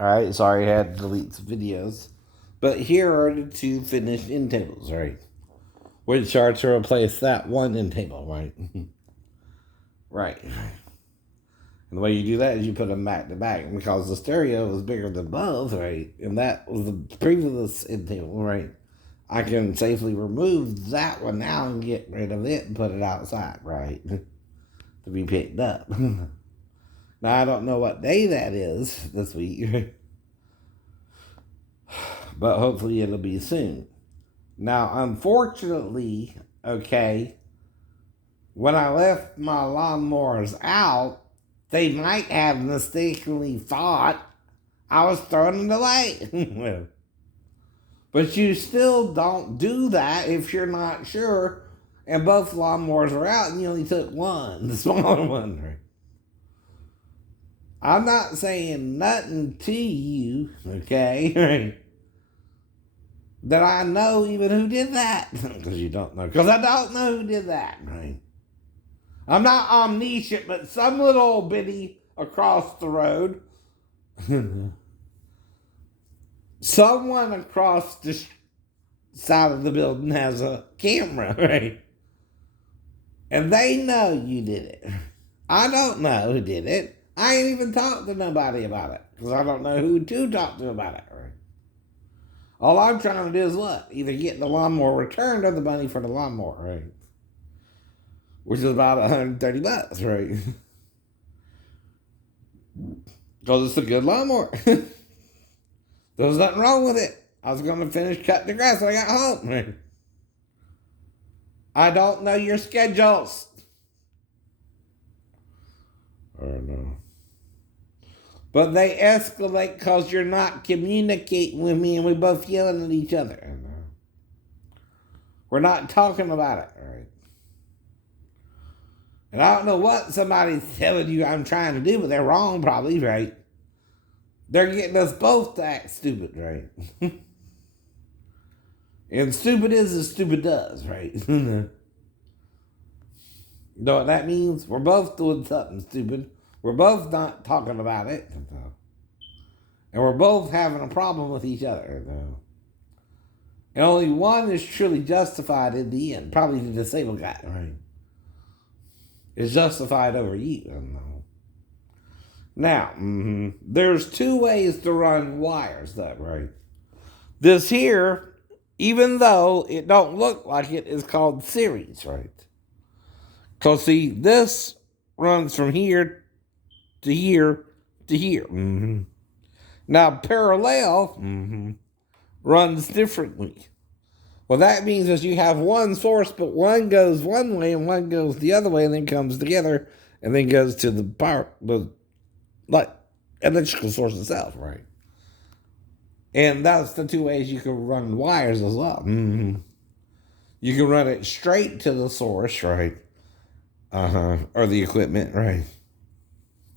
Alright, sorry I had to delete some videos. But here are the two finished end tables, right? Which are to replace that one end table, right? Right. And the way you do that is you put them back to back. And because the stereo was bigger than both, right? And that was the previous end table, right? I can safely remove that one now and get rid of it and put it outside, right? To be picked up. Now, I don't know what day that is this week, but hopefully it'll be soon. Now, unfortunately, okay, when I left my lawnmowers out, they might have mistakenly thought I was throwing it away. But you still don't do that if you're not sure. And both lawnmowers are out and you only took one, the smaller one. Right? I'm not saying nothing to you, okay? That I know even who did that. Because you don't know. Because I don't know who did that, right? I'm not omniscient, but some little bitty across the road. Someone across the side of the building has a camera, right? And they know you did it. I don't know who did it. I ain't even talked to nobody about it. Because I don't know who to talk to about it, right? All I'm trying to do is what? Either get the lawnmower returned or the money for the lawnmower, right? Which is about $130, right? Because it's a good lawnmower. There was nothing wrong with it. I was going to finish cutting the grass when I got home. Right? I don't know your schedules. I don't know. But they escalate because you're not communicating with me and we're both yelling at each other. We're not talking about it, right? And I don't know what somebody's telling you I'm trying to do, but they're wrong probably, right? They're getting us both to act stupid, right? And stupid is as stupid does, right? You know what that means? We're both doing something stupid. We're both not talking about it. And we're both having a problem with each other. And only one is truly justified in the end. Probably the disabled guy, right? Is justified over you. Now, there's two ways to run wires, though, right? This here, even though it don't look like it, is called series, right? Because, see, this runs from here to here to here. Now, parallel runs differently. Well, that means that you have one source, but one goes one way and one goes the other way, and then comes together, and then goes to the power, the like electrical source itself, right? And that's the two ways you can run wires as well. You can run it straight to the source, right? Or the equipment, right?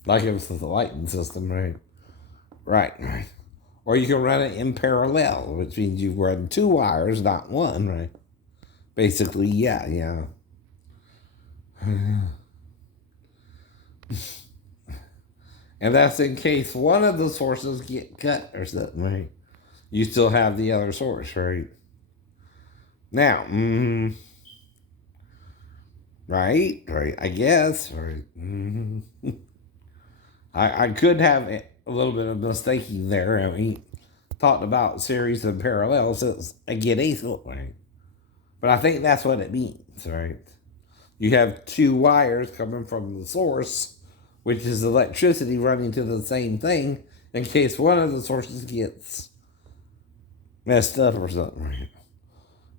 Like it was the lighting system, right? Right. Or you can run it in parallel, which means you run two wires, not one, right? Basically, yeah. And that's in case one of the sources get cut or something, right? You still have the other source, right? Now, right, I guess, right. I could have a little bit of mistaking there. I mean, talked about series and parallel since I get equal, right? But I think that's what it means, right? You have two wires coming from the source, which is electricity running to the same thing in case one of the sources gets messed up or something, right?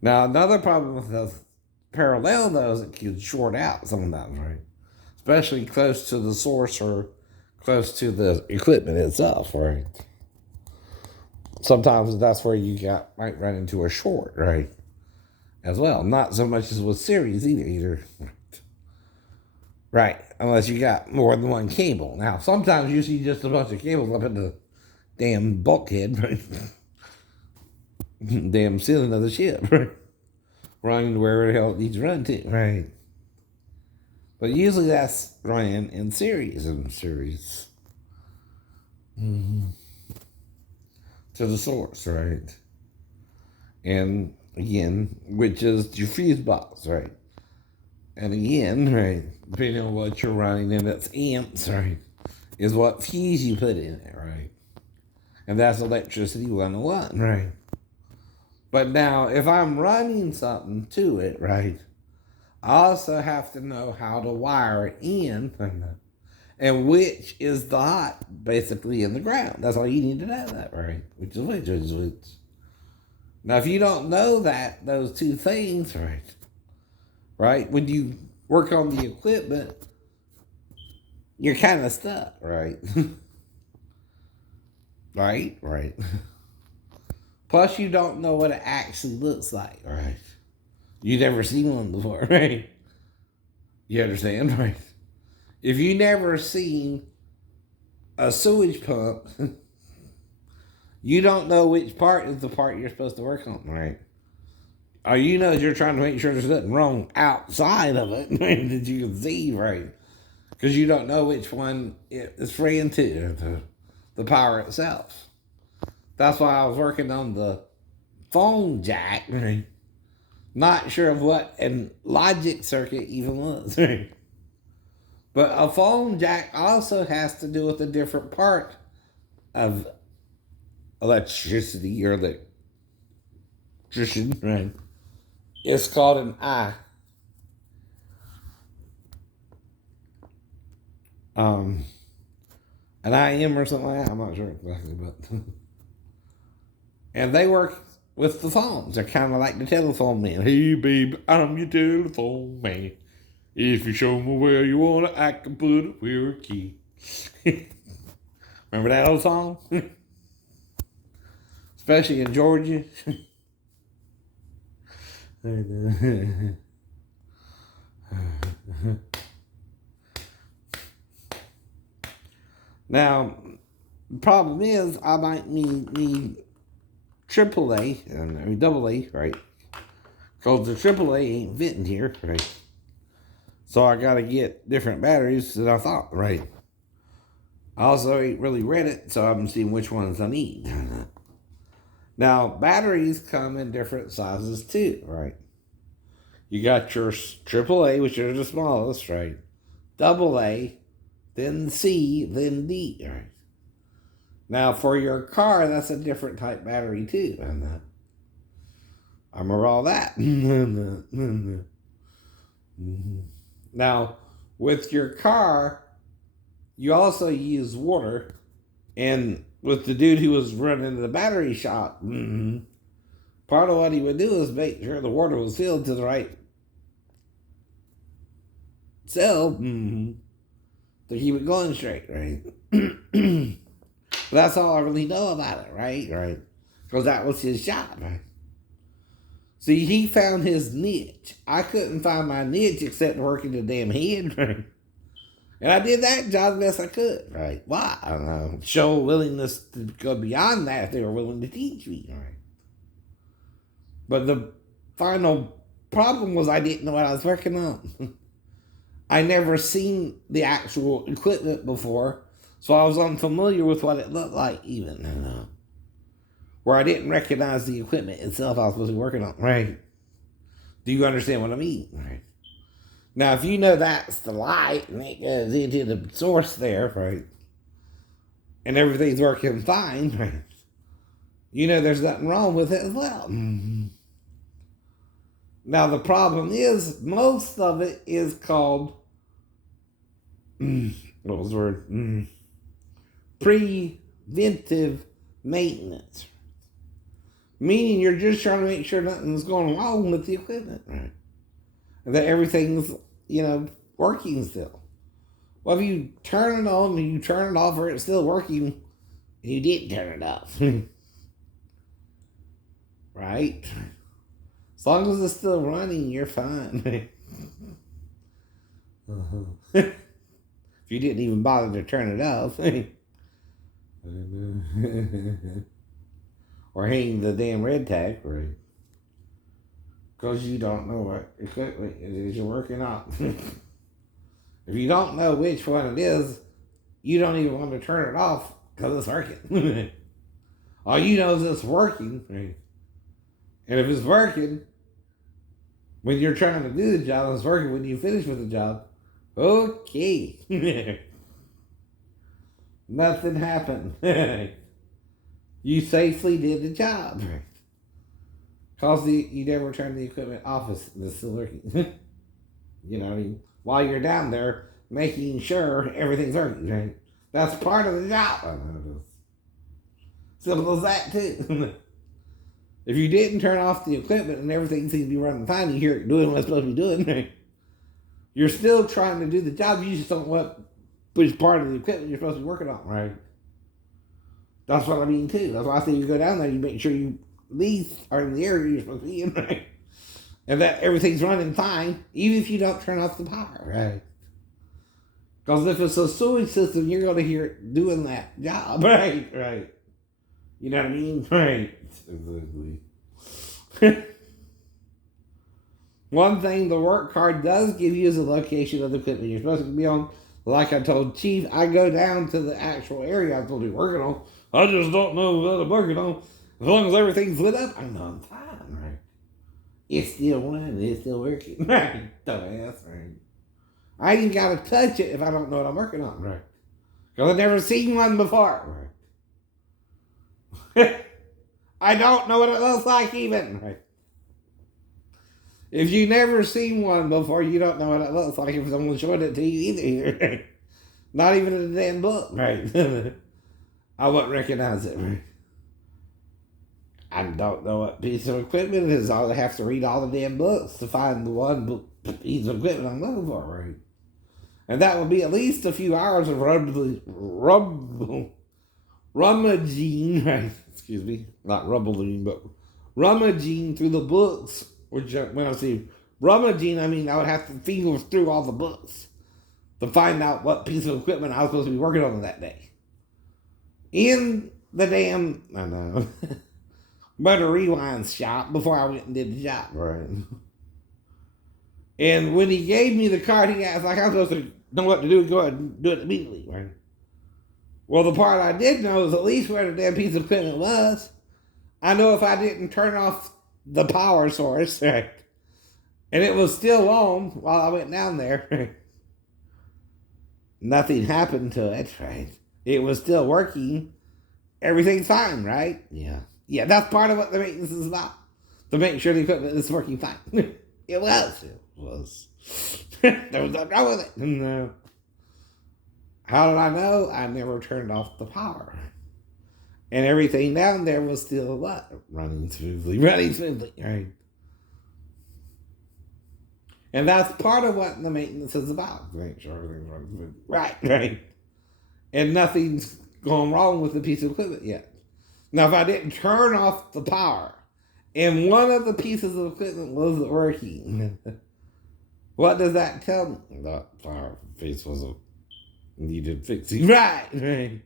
Now, another problem with the parallel, though, is it can short out sometimes, right? Especially close to the source or close to the equipment itself, right? Sometimes that's where you might run into a short, right? As well. Not so much as with series either. Right. Unless you got more than one cable. Now, sometimes you see just a bunch of cables up in the damn bulkhead, right? Damn ceiling of the ship, right? Running where the hell it needs to run to, right? But usually that's ran in series. to the source, right? And again, which is your fuse box, right? And again, right, depending on what you're running in its amps, right, is what fuse you put in it, right? And that's electricity 101, right? But now, if I'm running something to it, right, I also have to know how to wire it in and which is the hot, basically, in the ground. That's all you need to know that, right? Which is which. Now, if you don't know that, those two things, right, when you work on the equipment, you're kind of stuck, right? Right. Plus, you don't know what it actually looks like, right? You've never seen one before, right? You understand, right? If you never seen a sewage pump, you don't know which part is the part you're supposed to work on, right? All you know is you're trying to make sure there's nothing wrong outside of it that you can see, right? Because you don't know which one it's freeing to, the power itself. That's why I was working on the phone jack, right? Not sure of what a logic circuit even was, right? But a phone jack also has to do with a different part of electricity or electrician, right? It's called um, an IM or something like that. I'm not sure exactly, but and they work with the phones. They're kind of like the telephone man. Hey, babe, I'm your telephone man. If you show me where you want it, I can put it where a key. Remember that old song? Especially in Georgia. Now, the problem is I might need AAA, double A, right? Because the AAA ain't fitting here, right? So I got to get different batteries than I thought, right? I also ain't really read it, so I'm seeing which ones I need. Now, batteries come in different sizes too, right? You got your AAA, which are the smallest, right? Double A, then C, then D, right? Now, for your car, that's a different type battery too. I remember all that. Now, with your car, you also use water. And with the dude who was running the battery shop, part of what he would do is make sure the water was filled to the right cell to keep it going straight, right? That's all I really know about it, right? Because that was his job, right? See, he found his niche. I couldn't find my niche except working the damn head, right? And I did that job the best I could, right? Why? I don't know. Show willingness to go beyond that if they were willing to teach me, right? But the final problem was I didn't know what I was working on. I never seen the actual equipment before, so I was unfamiliar with what it looked like even. Where I didn't recognize the equipment itself I was supposed to be working on, right? Do you understand what I mean? Right. Now, if you know that's the light and it goes into the source there, right, and everything's working fine, right, you know there's nothing wrong with it as well. Now, the problem is most of it is called, what was the word? Preventive maintenance. Meaning you're just trying to make sure nothing's going wrong with the equipment, right? And that everything's, working still. Well, if you turn it on and you turn it off or it's still working, you didn't turn it off. Right? As long as it's still running, you're fine. If you didn't even bother to turn it off. Or hang the damn red tag, right? Because you don't know what equipment it is you're working on. If you don't know which one it is, you don't even want to turn it off because it's working. All you know is it's working, right? And if it's working when you're trying to do the job, and it's working when you finish with the job, okay. Nothing happened. You safely did the job. Because you never turned the equipment off, it's still working. You know what I mean? While you're down there making sure everything's working, right? That's part of the job. I know. Simple as that, too. If you didn't turn off the equipment and everything seems to be running fine, you hear it doing what it's supposed to be doing, right? You're still trying to do the job, you just don't want which part of the equipment you're supposed to be working on, right? That's what I mean, too. That's why I say you go down there, you make sure you at least are in the area you're supposed to be in, right? And that everything's running fine, even if you don't turn off the power, right? Because if it's a sewage system, you're going to hear it doing that job, right? Right. You know what I mean? Right. Exactly. One thing the work card does give you is the location of the equipment you're supposed to be on. Like I told Chief, I go down to the actual area I'm supposed to be working on. I just don't know what I'm working on. As long as everything's lit up, I know I'm fine, right? It's still running, it's still working, right? Dumbass, right? I ain't even got to touch it if I don't know what I'm working on, right? Because I've never seen one before, right? I don't know what it looks like even, right? If you've never seen one before, you don't know what it looks like if someone showed it to you either, right? Not even in the damn book, right? I wouldn't recognize it, right? I don't know what piece of equipment it is. I'll have to read all the damn books to find the one piece of equipment I'm looking for, right? And that would be at least a few hours of rummaging, right? Excuse me, not rumbling, but rummaging through the books. Which, when I say rummaging, I mean I would have to finger through all the books to find out what piece of equipment I was supposed to be working on that day. In the damn, I know, Motor Rewind shop before I went and did the job, right? And when he gave me the card, he asked, like, I'm supposed to know what to do and go ahead and do it immediately, right? Well, the part I did know is at least where the damn piece of equipment was. I know if I didn't turn off the power source, right? And it was still on while I went down there, right? Nothing happened to it, right? It was still working. Everything's fine, right? Yeah. Yeah, that's part of what the maintenance is about. To make sure the equipment is working fine. It was. It was. There was nothing wrong with it. No. How did I know? I never turned off the power. And everything down there was still what? Running smoothly, right? And that's part of what the maintenance is about. To make sure everything's running smoothly. Right. And nothing's gone wrong with the piece of equipment yet. Now, if I didn't turn off the power and one of the pieces of equipment wasn't working, what does that tell me? The power piece wasn't needed fixing. Right.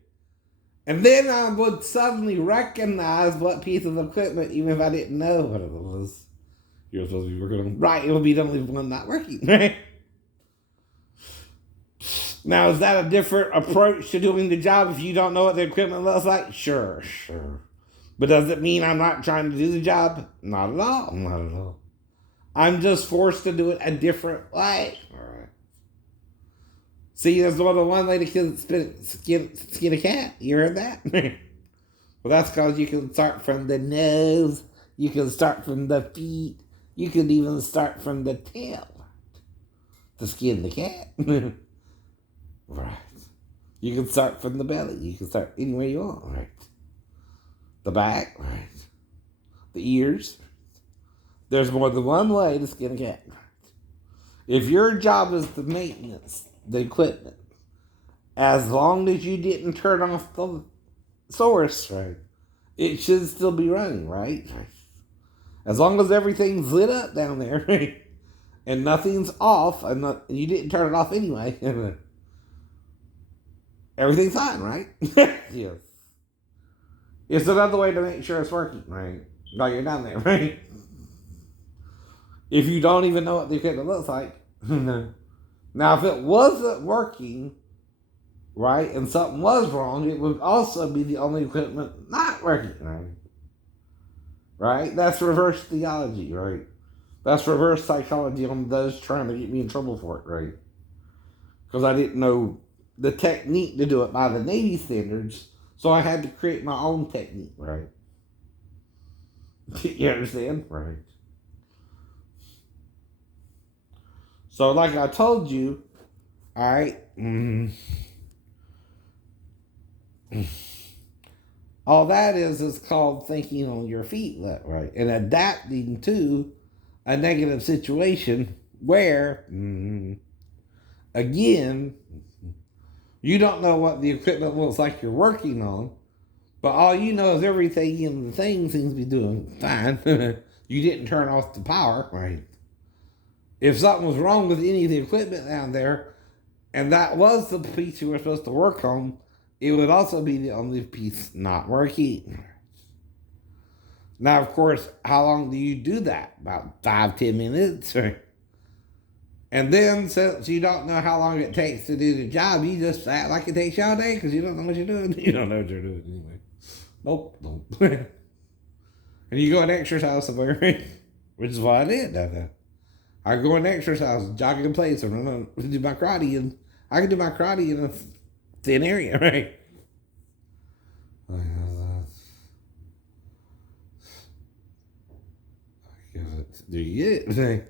And then I would suddenly recognize what piece of equipment, even if I didn't know what it was, you're supposed to be working on. Right, it would be the only one not working, right? Now, is that a different approach to doing the job if you don't know what the equipment looks like? Sure. But does it mean I'm not trying to do the job? Not at all. I'm just forced to do it a different way. All right. See, there's one way to skin a cat. You heard that? Well, that's because you can start from the nose. You can start from the feet. You can even start from the tail to skin the cat. Right. You can start from the belly. You can start anywhere you want, right? The back, right? The ears. There's more than one way to skin a cat. If your job is to maintenance the equipment, as long as you didn't turn off the source, right, it should still be running, right? As long as everything's lit up down there, right, and nothing's off, and you didn't turn it off anyway, everything's fine, right? Yes. It's another way to make sure it's working, right? While you're down there, right? If you don't even know what the equipment looks like. Now, if it wasn't working, right, and something was wrong, it would also be the only equipment not not working, right? Right? That's reverse theology, right? That's reverse psychology on those trying to get me in trouble for it, right? Because I didn't know the technique to do it by the Navy standards, so I had to create my own technique, right? You understand? Right. So, like I told you, all right, all that is called thinking on your feet, right? And adapting to a negative situation where, again, you don't know what the equipment looks like you're working on, but all you know is everything in the thing seems to be doing fine. You didn't turn off the power, right? If something was wrong with any of the equipment down there, and that was the piece you were supposed to work on, it would also be the only piece not working. Now, of course, how long do you do that? About 5-10 minutes, right? And then, since you don't know how long it takes to do the job, you just act like it takes you all day because you don't know what you're doing. You don't know what you're doing anyway. Nope. And you go and exercise somewhere, which is what I did. I go and exercise, jog in place, and run and do my karate, and I can do my karate in a thin area, right? Do you get it?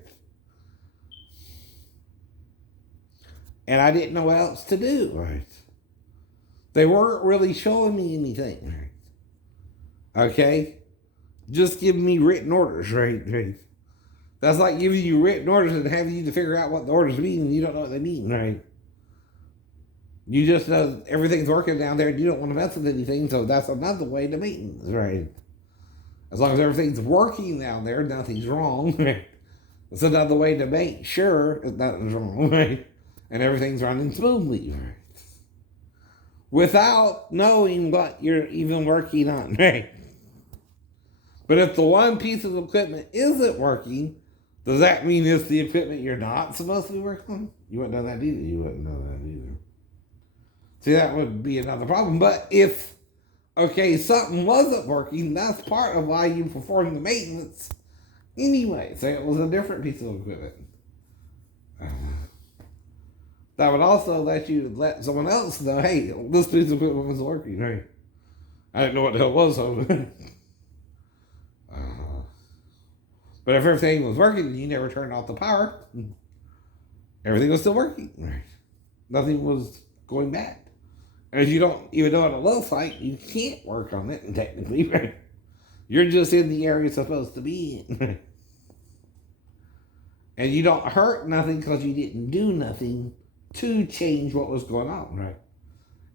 And I didn't know what else to do, right? They weren't really showing me anything, right? Okay? Just giving me written orders, right? That's like giving you written orders and having you to figure out what the orders mean and you don't know what they mean, right? You just know everything's working down there and you don't want to mess with anything, so that's another way to maintenance, right? As long as everything's working down there, nothing's wrong, right? It's another way to make sure that nothing's wrong, right? And everything's running smoothly, right? Without knowing what you're even working on, right? But if the one piece of equipment isn't working, does that mean it's the equipment you're not supposed to be working on? You wouldn't know that either. You wouldn't know that either. See, that would be another problem. But if, okay, something wasn't working, that's part of why you performed the maintenance anyway. Say it was a different piece of equipment. That would also let you let someone else know, hey, this piece of equipment was working, right? I didn't know what the hell it was, so. But if everything was working and you never turned off the power, everything was still working, right? Nothing was going bad. And if you don't even know what it looks like, you can't work on it, and technically, right? You're just in the area you're supposed to be in. And you don't hurt nothing because you didn't do nothing to change what was going on, right?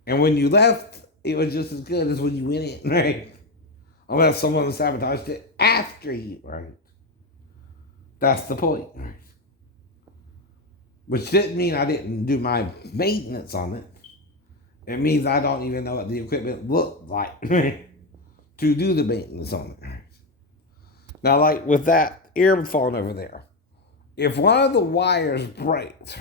And when you left, it was just as good as when you went in, right? Unless someone sabotaged it after you, right? That's the point, right? Which didn't mean I didn't do my maintenance on it. It means I don't even know what the equipment looked like to do the maintenance on it. Now, like with that earphone over there, if one of the wires breaks,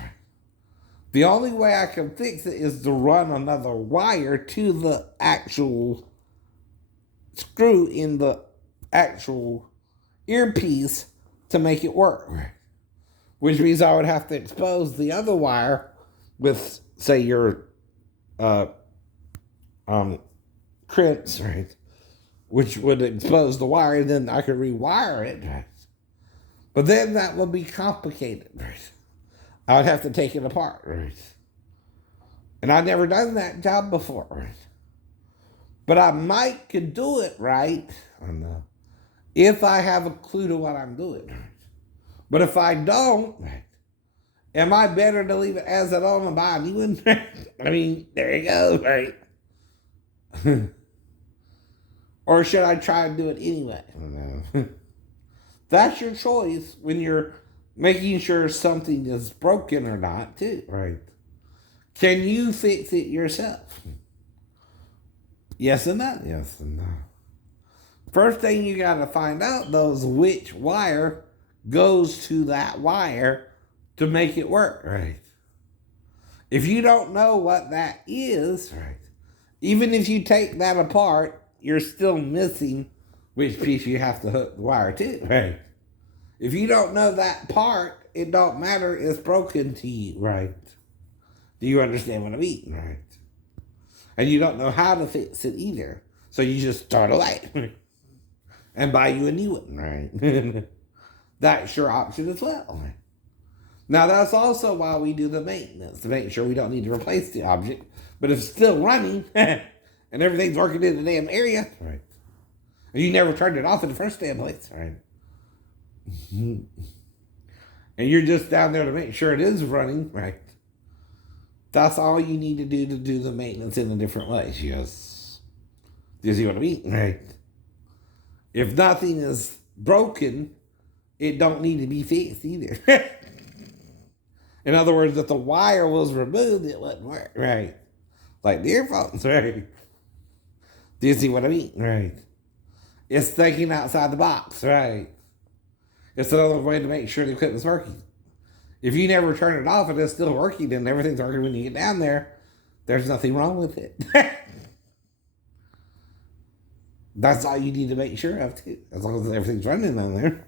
the only way I can fix it is to run another wire to the actual screw in the actual earpiece to make it work. Which means I would have to expose the other wire with, say, your crimps, right? Which would expose the wire, and then I could rewire it, right? But then that would be complicated, right? I would have to take it apart, right? And I've never done that job before, right? But I might could do it, right? I know. If I have a clue to what I'm doing, right? But if I don't, right, am I better to leave it as it on and buy a new one? I mean, there you go, right? Or should I try and do it anyway? I don't know. That's your choice when you're making sure something is broken or not, too, right? Can you fix it yourself? Yes and no. Yes and no. First thing you got to find out, though, is which wire goes to that wire to make it work, right? If you don't know what that is, right, even if you take that apart you're still missing which piece you have to hook the wire to, right? If you don't know that part, it don't matter. It's broken to you, right? Do you understand what I mean, right? And you don't know how to fix it either. So you just start away and buy you a new one, right? That's your option as well. Now, that's also why we do the maintenance, to make sure we don't need to replace the object. But if it's still running and everything's working in the damn area, right? And you never turned it off in the first damn place, right? And you're just down there to make sure it is running, right? That's all you need to do the maintenance in a different way. Yes. Do you see what I mean? Right. If nothing is broken, it don't need to be fixed either. In other words, if the wire was removed, it wouldn't work. Right. Like the earphones, right? Do you see what I mean? Right. It's thinking outside the box, right? It's another way to make sure the equipment's working. If you never turn it off and it's still working and everything's working when you get down there, there's nothing wrong with it. That's all you need to make sure of, too. As long as everything's running down there.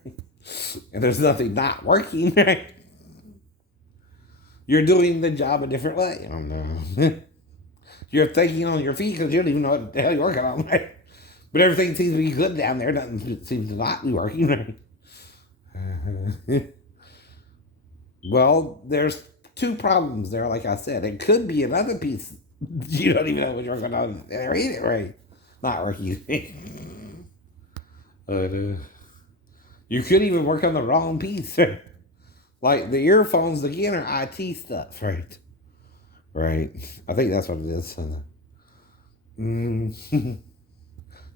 And there's nothing not working, right? You're doing the job a different way. Oh, no. You're thinking on your feet because you don't even know what the hell you're working on, right? But everything seems to be good down there. Nothing seems to not be working, right? Well, there's two problems there, like I said. It could be another piece. You don't even know what you're working on there either, right? Not working. But, you could even work on the wrong piece. Like the earphones, again, are IT stuff, right? Right. I think that's what it is.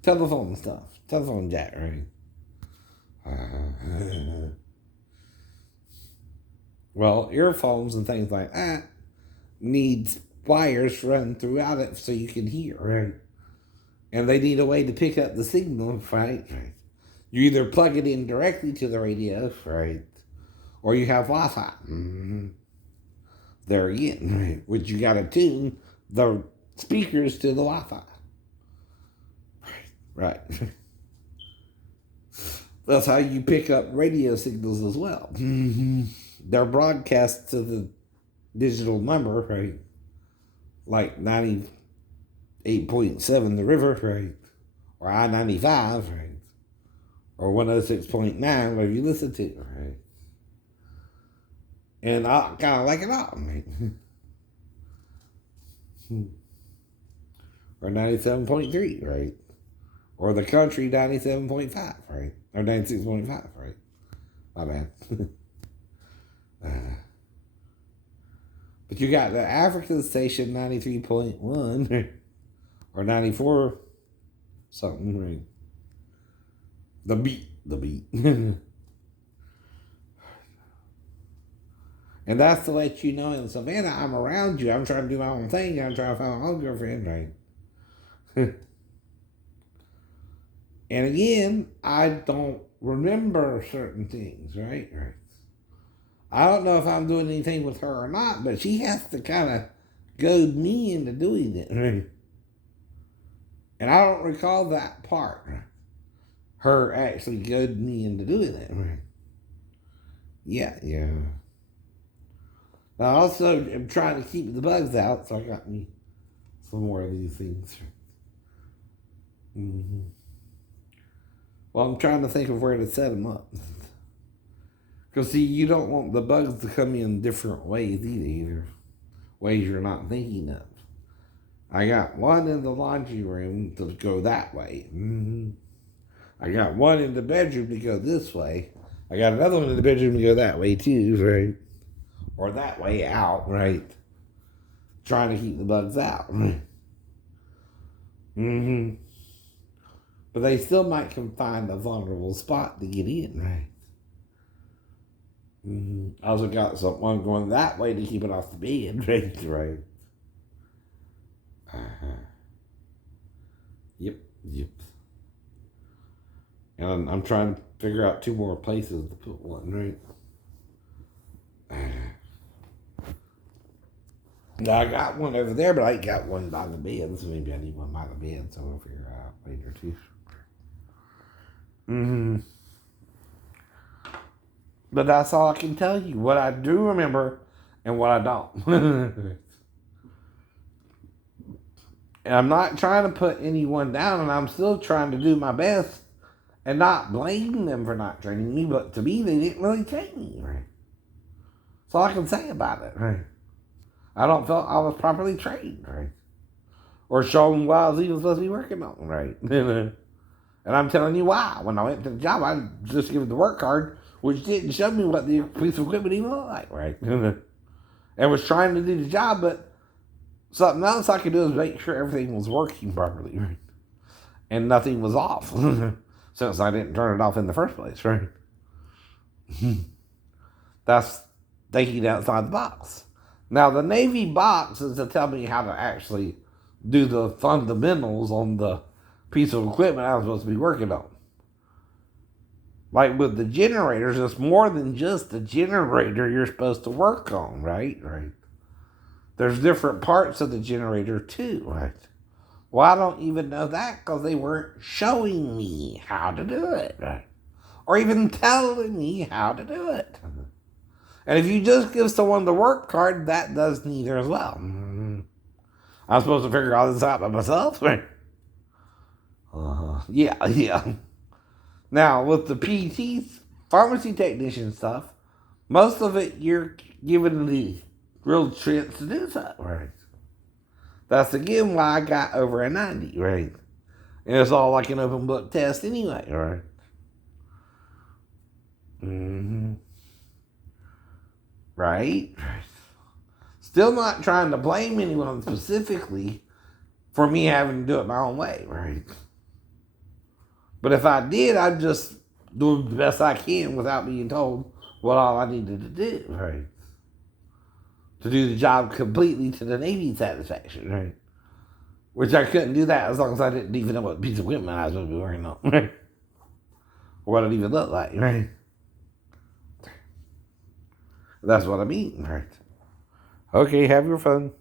Telephone stuff. Telephone jack, right? Well, earphones and things like that needs wires run throughout it so you can hear, right? And they need a way to pick up the signal, right? You either plug it in directly to the radio, right? Or you have Wi-Fi. There again, right? Which you got to tune the speakers to the Wi-Fi. Right. That's how you pick up radio signals as well. They're broadcast to the digital number, right? Like 98.7 the river, right? Or I-95, right? Or 106.9, whatever you listen to, right? And I kind of like it all, right? Or 97.3, right? Or the country 97.5, right? Or 96.5, right? My bad. But you got the African station 93.1 or 94 something, right? The beat. And that's to let you know, in Savannah, I'm around you. I'm trying to do my own thing. I'm trying to find my own girlfriend, right? And again, I don't remember certain things, right? I don't know if I'm doing anything with her or not, but she has to kind of goad me into doing it, right? And I don't recall that part. Her actually goaded me into doing it, right? Yeah. I also am trying to keep the bugs out, so I got me some more of these things. Well, I'm trying to think of where to set them up. Because, see, you don't want the bugs to come in different ways either. Ways you're not thinking of. I got one in the laundry room to go that way. I got one in the bedroom to go this way. I got another one in the bedroom to go that way too, right? Or that way out, right? Trying to keep the bugs out. But they still might find a vulnerable spot to get in, right? I also got one going that way to keep it off the bed, right? Yep. And I'm trying to figure out 2 more places to put one, right? Now I got one over there, but I ain't got one by the bed, so maybe I need one by the bed, so we'll figure out. later too. Mm-hmm. But that's all I can tell you. What I do remember and what I don't. And I'm not trying to put anyone down, and I'm still trying to do my best and not blame them for not training me, but to me, they didn't really train me, right? That's all I can say about it, right? I don't feel I was properly trained, right? Or shown what I was even supposed to be working on, right? And I'm telling you why. When I went to the job, I just given the work card, which didn't show me what the piece of equipment even looked like, right? And was trying to do the job, but something else I could do is make sure everything was working properly, right? And nothing was off, since I didn't turn it off in the first place, right? That's thinking outside the box. Now, the Navy box is to tell me how to actually do the fundamentals on the piece of equipment I was supposed to be working on. Like with the generators, it's more than just the generator you're supposed to work on, right? Right. There's different parts of the generator too, right? Well, I don't even know that because they weren't showing me how to do it, right? Or even telling me how to do it. And if you just give someone the work card, that does neither as well. I'm supposed to figure all this out by myself, right? Yeah. Now, with the PTs, pharmacy technician stuff, most of it you're given the real chance to do so, right? That's again why I got over a 90, right? And it's all like an open book test anyway, right? Mm-hmm. Right? Still not trying to blame anyone specifically for me having to do it my own way, right? But if I did, I'd just do the best I can without being told what all I needed to do, right? To do the job completely to the Navy's satisfaction, right? Which I couldn't do that as long as I didn't even know what piece of equipment I was going to be working on, right? Or what it even looked like, right? That's what I mean, right? Okay, have your fun.